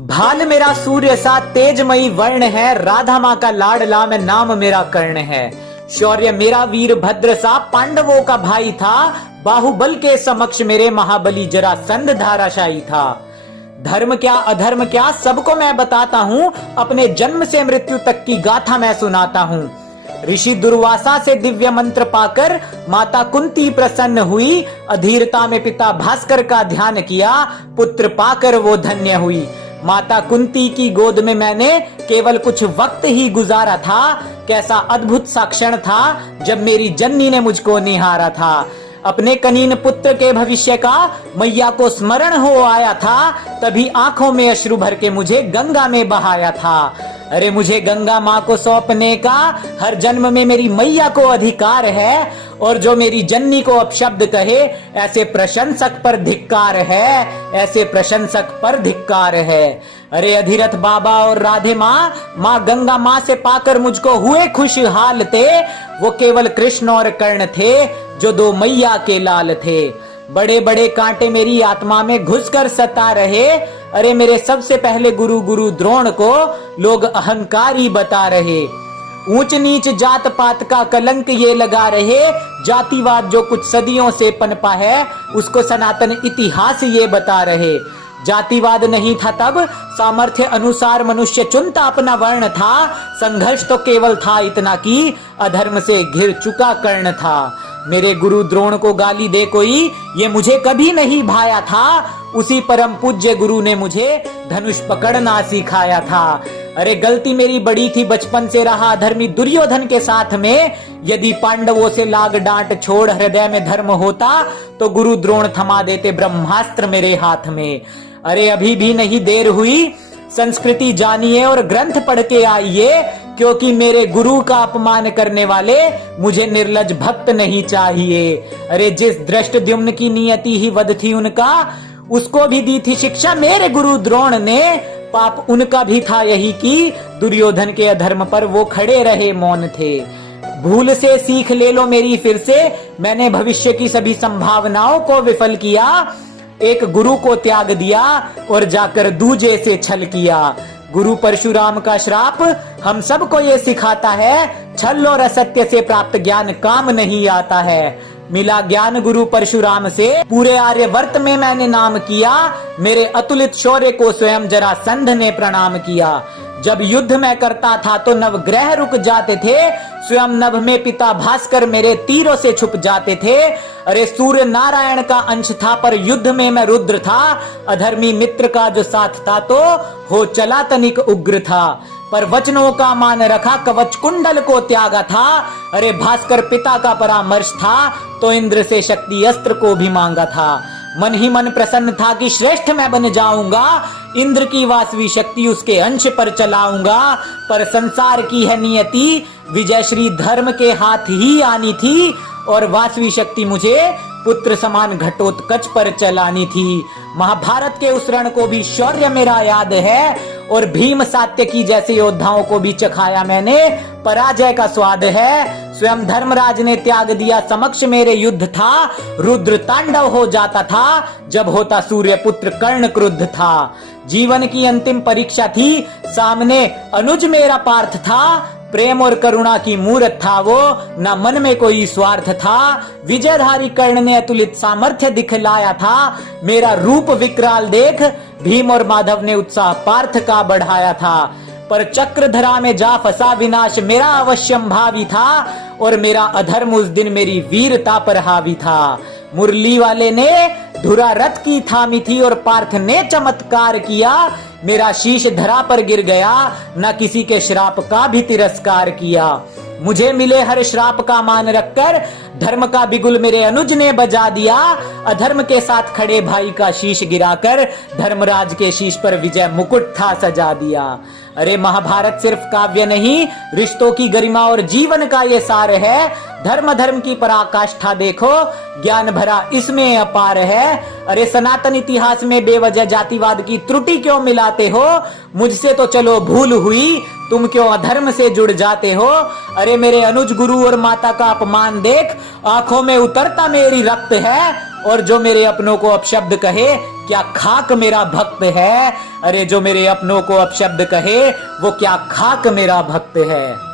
भाल मेरा सूर्य सा तेजमयी वर्ण है, राधा माँ का लाडला में नाम मेरा कर्ण है। शौर्य मेरा वीर भद्र सा पांडवों का भाई था, बाहुबल के समक्ष मेरे महाबली जरासंध धाराशायी था। धर्म क्या अधर्म क्या सबको मैं बताता हूँ, अपने जन्म से मृत्यु तक की गाथा मैं सुनाता हूँ। ऋषि दुर्वासा से दिव्य मंत्र पाकर माता कुंती प्रसन्न हुई, अधीरता में पिता भास्कर का ध्यान किया, पुत्र पाकर वो धन्य हुई। माता कुंती की गोद में मैंने केवल कुछ वक्त ही गुजारा था, कैसा अद्भुत सा क्षण था जब मेरी जननी ने मुझको निहारा था। अपने कनीन पुत्र के भविष्य का मैया को स्मरण हो आया था, तभी आंखों में अश्रु भर के मुझे गंगा में बहाया था। अरे मुझे गंगा माँ को सौंपने का हर जन्म में मेरी मैया को अधिकार है, और जो मेरी जननी को अपशब्द कहे ऐसे प्रशंसक पर धिक्कार है, ऐसे प्रशंसक पर धिक्कार है। अरे अधिरथ बाबा और राधे माँ, माँ गंगा माँ से पाकर मुझको हुए खुशहाल थे। वो केवल कृष्ण और कर्ण थे जो दो मैया के लाल थे। बड़े बड़े कांटे मेरी आत्मा में घुसकर सता रहे। अरे मेरे सबसे पहले गुरु द्रोण को लोग अहंकारी बता रहे। ऊंच नीच जात पात का कलंक ये लगा रहे, जातिवाद जो कुछ सदियों से पनपा है उसको सनातन इतिहास ये बता रहे। जातिवाद नहीं था तब, सामर्थ्य अनुसार मनुष्य चुनता अपना वर्ण था। संघर्ष तो केवल था इतना कि अधर्म से घिर चुका कर्ण था। मेरे गुरु द्रोण को गाली दे कोई, ये मुझे कभी नहीं भाया था। उसी परम पूज्य गुरु ने मुझे धनुष पकड़ना सिखाया था। अरे गलती मेरी बड़ी थी, बचपन से रहा धर्मी दुर्योधन के साथ में। यदि पांडवों से लाग डांट छोड़ हृदय में धर्म होता तो गुरु द्रोण थमा देते ब्रह्मास्त्र मेरे हाथ में। अरे अभी भी नहीं देर हुई, संस्कृति जानिए और ग्रंथ पढ़ के आइए, क्योंकि मेरे गुरु का अपमान करने वाले मुझे निर्लज भक्त नहीं चाहिए। अरे जिस दृष्टद्युम्न की नियति ही वध थी उनका, उसको भी दी थी शिक्षा मेरे गुरु द्रोण ने। पाप उनका भी था यही कि दुर्योधन के अधर्म पर वो खड़े रहे मौन थे। भूल से सीख ले लो मेरी फिर से, मैंने भविष्य की सभी संभावनाओं को विफल किया। एक गुरु को त्याग दिया और जाकर दूजे से छल किया। गुरु परशुराम का श्राप हम सबको ये सिखाता है, छल और असत्य से प्राप्त ज्ञान काम नहीं आता है। मिला ज्ञान गुरु परशुराम से, पूरे आर्यवर्त में मैंने नाम किया। मेरे अतुलित शौर्य को स्वयं जरासंध ने प्रणाम किया। जब युद्ध में करता था तो नवग्रह रुक जाते थे, स्वयं नभ में पिता भास्कर मेरे तीरों से छुप जाते थे। अरे सूर्य नारायण का अंश था पर युद्ध में मैं रुद्र था। अधर्मी मित्र का जो साथ था तो हो चला तनिक उग्र था, पर वचनों का मान रखा, कवच कुंडल को त्यागा था। अरे भास्कर पिता का परामर्श था तो इंद्र से शक्ति अस्त्र को भी मांगा था। मन ही मन प्रसन्न था कि श्रेष्ठ मैं बन जाऊंगा, इंद्र की वासवी शक्ति उसके अंश पर चलाऊंगा। पर संसार की है नियति, विजय श्री धर्म के हाथ ही आनी थी, और वासवी शक्ति मुझे पुत्र समान घटोत्कच पर चलानी थी। महाभारत के उस रण को भी शौर्य मेरा याद है, और भीम सात्यकी जैसे योद्धाओं को भी चखाया मैंने, पराजय का स्वाद है। स्वयं धर्मराज ने त्याग दिया समक्ष मेरे युद्ध था, रुद्र तांडव हो जाता था जब होता सूर्य पुत्र कर्ण क्रुद्ध था। जीवन की अंतिम परीक्षा थी, सामने अनुज मेरा पार्थ था। प्रेम और करुणा की मूर्त था वो, न मन में कोई स्वार्थ था। विजयधारी कर्ण ने अतुलित सामर्थ्य दिखलाया था। मेरा रूप विकराल देख भीम और माधव ने उत्साह पार्थ का बढ़ाया था। पर चक्रधरा में जा फंसा विनाश मेरा अवश्यम भावी था, और मेरा अधर्म उस दिन मेरी वीरता पर हावी था। मुरली वाले ने धुरा रथ की थामी थी और पार्थ ने चमत्कार किया। मेरा शीश धरा पर गिर गया, न किसी के श्राप का भी तिरस्कार किया। मुझे मिले हर श्राप का मान रखकर धर्म का बिगुल मेरे अनुज ने बजा दिया। अधर्म के साथ खड़े भाई का शीश गिराकर धर्मराज के शीश पर विजय मुकुट था सजा दिया। अरे महाभारत सिर्फ काव्य नहीं, रिश्तों की गरिमा और जीवन का ये सार है। धर्म धर्म की पराकाष्ठा देखो, ज्ञान भरा इसमें अपार है। अरे सनातन इतिहास में बेवजह जातिवाद की त्रुटि क्यों मिलाते हो? मुझसे तो चलो भूल हुई, तुम क्यों अधर्म से जुड़ जाते हो? अरे मेरे अनुज गुरु और माता का अपमान देख, आंखों में उतरता मेरी रक्त है। और जो मेरे अपनों को अपशब्द कहे, क्या खाक मेरा भक्त है। अरे जो मेरे अपनों को अपशब्द कहे, वो क्या खाक मेरा भक्त है।